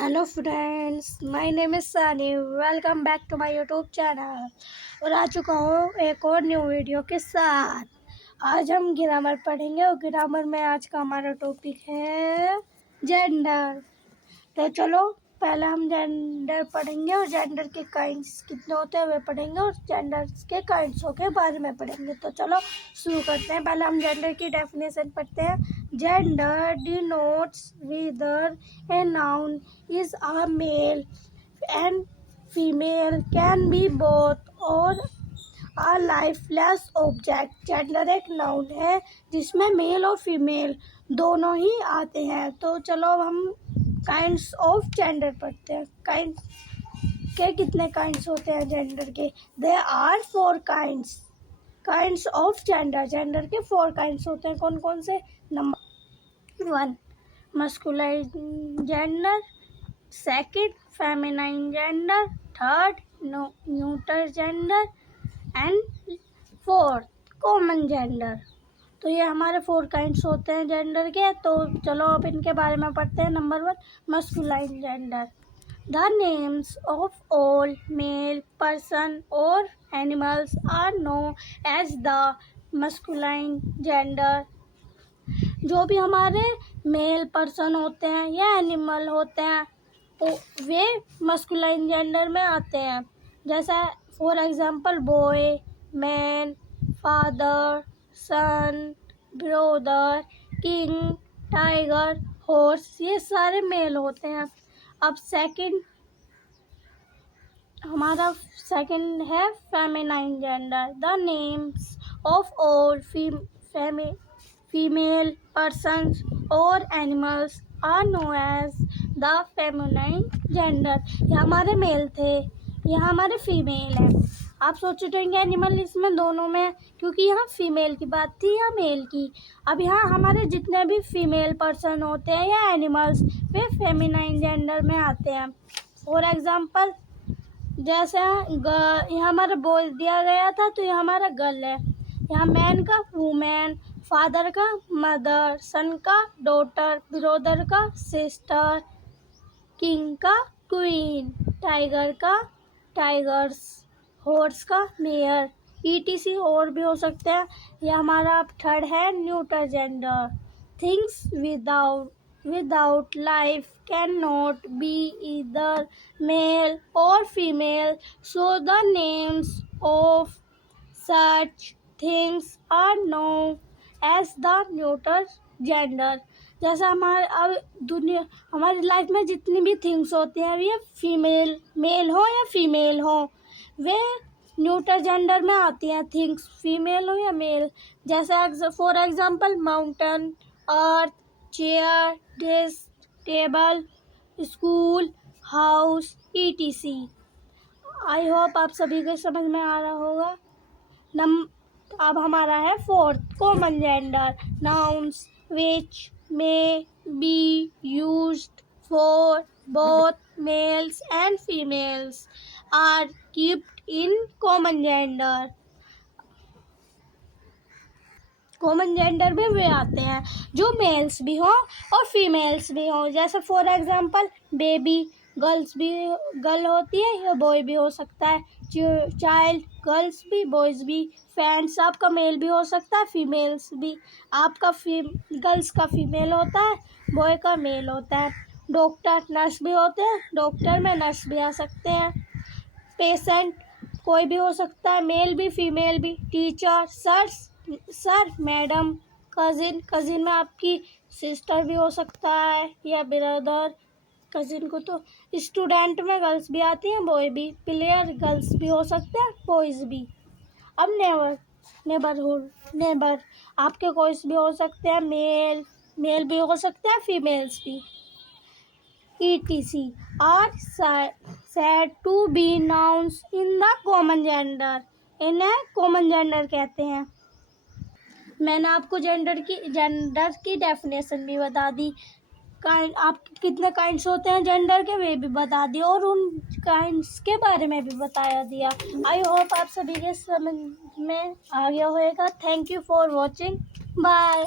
Hello friends, my name is Sani. Welcome back to my YouTube channel. और आ चुका हूँ एक और न्यू वीडियो के साथ। आज हम ग्रामर पढ़ेंगे और ग्रामर में आज का हमारा टॉपिक है जेंडर। तो चलो पहले हम जेंडर पढ़ेंगे और जेंडर के काइंड्स कितने होते हैं वे पढ़ेंगे और जेंडर्स के काइंड्सों के बारे में पढ़ेंगे। तो चलो शुरू करते हैं। पहले हम जेंडर की डेफिनेशन पढ़ते हैं। Gender denotes whether a noun is a male and female, can be both or a lifeless object। Gender एक नाउन है जिसमें मेल और फीमेल दोनों ही आते हैं। तो चलो हम काइंड्स ऑफ जेंडर पढ़ते हैं। काइंड के कितने काइंड्स होते हैं जेंडर के? There are 4 kinds of gender. Gender के 4 काइंड्स होते हैं। कौन कौन से? Number 1 masculine gender, second feminine gender, third neuter gender and fourth common gender। तो ये हमारे 4 काइंड्स होते हैं जेंडर के। तो चलो अब इनके बारे में पढ़ते हैं। Number 1 masculine gender। The names of all male person or animals are known as the masculine gender। जो भी हमारे मेल पर्सन होते हैं या एनिमल होते हैं वे मस्कुलाइन जेंडर में आते हैं। जैसा for example boy, man, father, son, brother, king, tiger, horse, ये सारे मेल होते हैं। अब हमारा सेकंड है feminine gender. The names of all female persons or animals are known as the feminine gender। ये हमारे मेल थे, ये हमारे फीमेल है। आप सोच रहे होंगे एनिमल इसमें दोनों में, क्योंकि यहाँ फीमेल की बात थी या मेल की। अब यहाँ हमारे जितने भी फीमेल पर्सन होते हैं या एनिमल्स वे फेमिनाइन जेंडर में आते हैं। फॉर एग्जांपल जैसे यहाँ हमारा बॉय दिया गया था तो यहाँ हमारा गर्ल है। यहाँ मैन का वुमेन, फादर का मदर, सन का डॉटर, ब्रोदर का सिस्टर, किंग का क्वीन, टाइगर का टाइगर्स, हॉर्स का मेयर, ईटीसी और भी हो सकते हैं। यह हमारा थर्ड है neuter gender. Things without life cannot be either male or female, so the names of such things are known as the neuter gender। जैसा हमारी लाइफ में जितनी भी थिंग्स होती हैं ये मेल हो या फीमेल हो वे न्यूटर जेंडर में आती हैं। थिंग्स फीमेल हो या मेल। जैसे for example mountain, earth, chair, desk, table, school, house, etc. I hope आप सभी को समझ में आ रहा होगा। अब हमारा है 4th common gender. Nouns which may be used for both males and females are keeped in common gender. Common gender में वे आते हैं जो मेल्स भी हों और फीमेल्स भी हों। जैसे फॉर एग्जांपल बेबी गर्ल होती है या बॉय भी हो सकता है। चाइल्ड गर्ल्स भी बॉयज़ भी। फ्रेंड्स आपका मेल भी हो सकता है फीमेल्स भी। आपका गर्ल्स का फीमेल होता है, बॉय का मेल होता है। डॉक्टर नर्स भी होते हैं, डॉक्टर में नर्स भी आ सकते हैं। पेशेंट कोई भी हो सकता है, मेल भी फीमेल भी। Teacher sir madam. कजिन में आपकी सिस्टर भी हो सकता है या ब्रदर। कजिन को तो स्टूडेंट में गर्ल्स भी आती हैं, बॉय भी। प्लेयर गर्ल्स भी हो सकते हैं, बॉयज़ भी। अब नेबर आपके कोई भी हो सकते हैं, मेल भी हो सकते हैं, फीमेल्स भी। ETC are said to be nouns in the common gender। इन्हें कॉमन जेंडर कहते हैं। मैंने आपको जेंडर की डेफिनेशन भी बता दी। आप कितने काइंड्स होते हैं जेंडर के वे भी बता दिए और उन काइंड्स के बारे में भी बताया दिया। आई होप आप सभी के समझ में आ गया होगा। Thank you for watching. Bye.